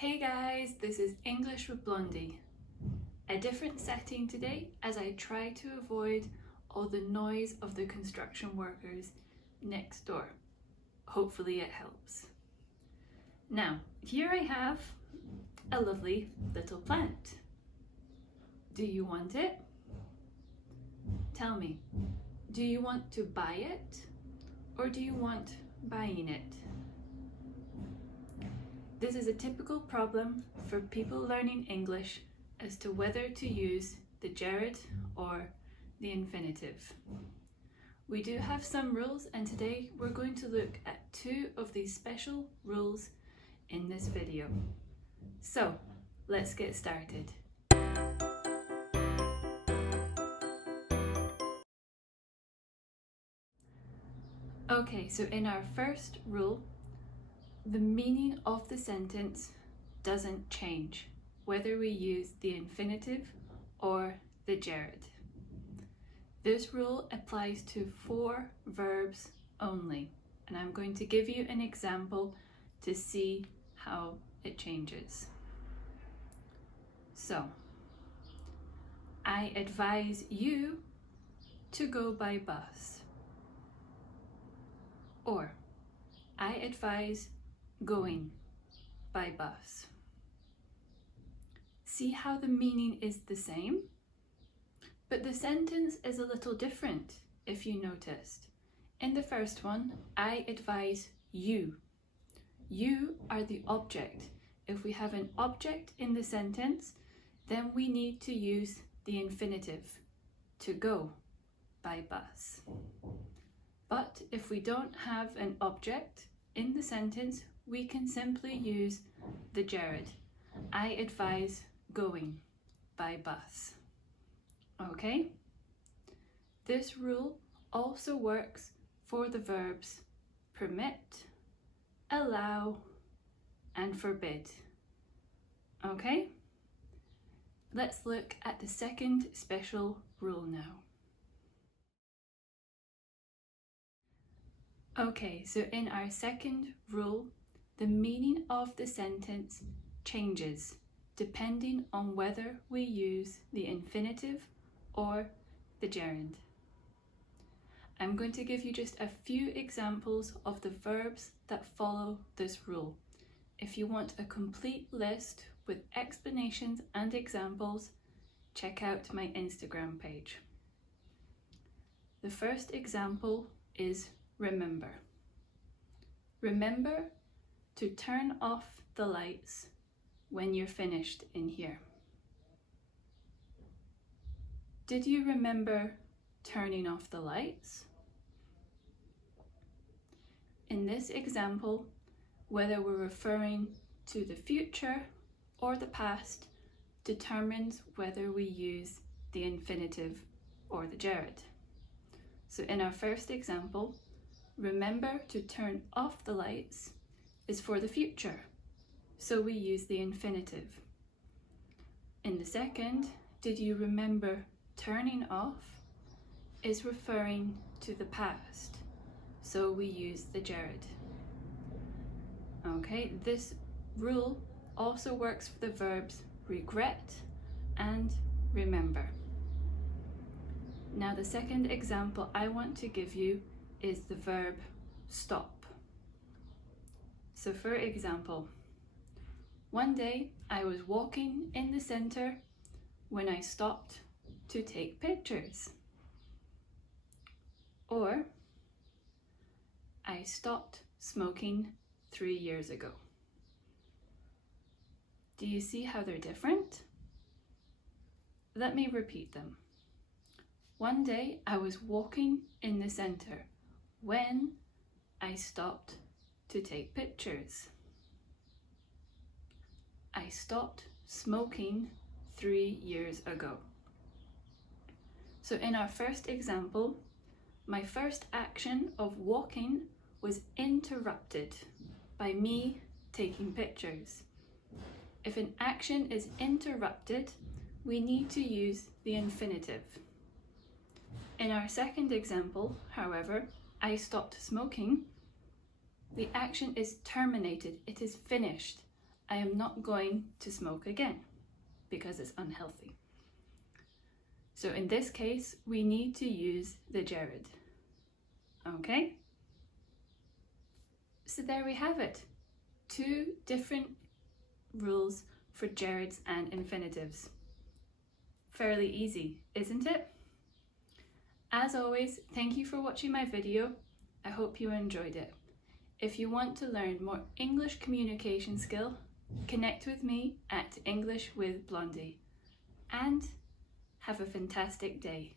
Hey guys, this is English with Blondie. A different setting today as I try to avoid all the noise of the construction workers next door. Hopefully it helps. Now, here I have a lovely little plant. Do you want it? Tell me, do you want to buy it or do you want buying it? This is a typical problem for people learning English as to whether to use the gerund or the infinitive. We do have some rules, and today we're going to look at two of these special rules in this video. So let's get started. Okay, so in our first rule, the meaning of the sentence doesn't change whether we use the infinitive or the gerund. This rule applies to 4 verbs only, and I'm going to give you an example to see how it changes. So, I advise you to go by bus. Or, I advise going by bus. See how the meaning is the same? But the sentence is a little different, if you noticed. In the first one, I advise you. You are the object. If we have an object in the sentence, then we need to use the infinitive, to go by bus. But if we don't have an object in the sentence, we can simply use the gerund. I advise going by bus. Okay? This rule also works for the verbs permit, allow, and forbid. Okay? Let's look at the second special rule now. Okay, so in our second rule, the meaning of the sentence changes depending on whether we use the infinitive or the gerund. I'm going to give you just a few examples of the verbs that follow this rule. If you want a complete list with explanations and examples, check out my Instagram page. The first example is remember. Remember to turn off the lights when you're finished in here. Did you remember turning off the lights? In this example, whether we're referring to the future or the past determines whether we use the infinitive or the gerund. So in our first example, remember to turn off the lights is for the future, so we use the infinitive. In the second, did you remember turning off is referring to the past, so we use the gerund. Okay, this rule also works for the verbs regret and remember. Now the second example I want to give you is the verb stop. So for example, one day I was walking in the center when I stopped to take pictures. Or, I stopped smoking 3 years ago. Do you see how they're different? Let me repeat them. One day I was walking in the center when I stopped to take pictures. I stopped smoking 3 years ago. So in our first example, my first action of walking was interrupted by me taking pictures. If an action is interrupted, we need to use the infinitive. In our second example, however, I stopped smoking, the action is terminated, it is finished. I am not going to smoke again because it's unhealthy. So in this case, we need to use the gerund. Okay? So there we have it. 2 different rules for gerunds and infinitives. Fairly easy, isn't it? As always, thank you for watching my video. I hope you enjoyed it. If you want to learn more English communication skill, connect with me at English with Blondie. And have a fantastic day.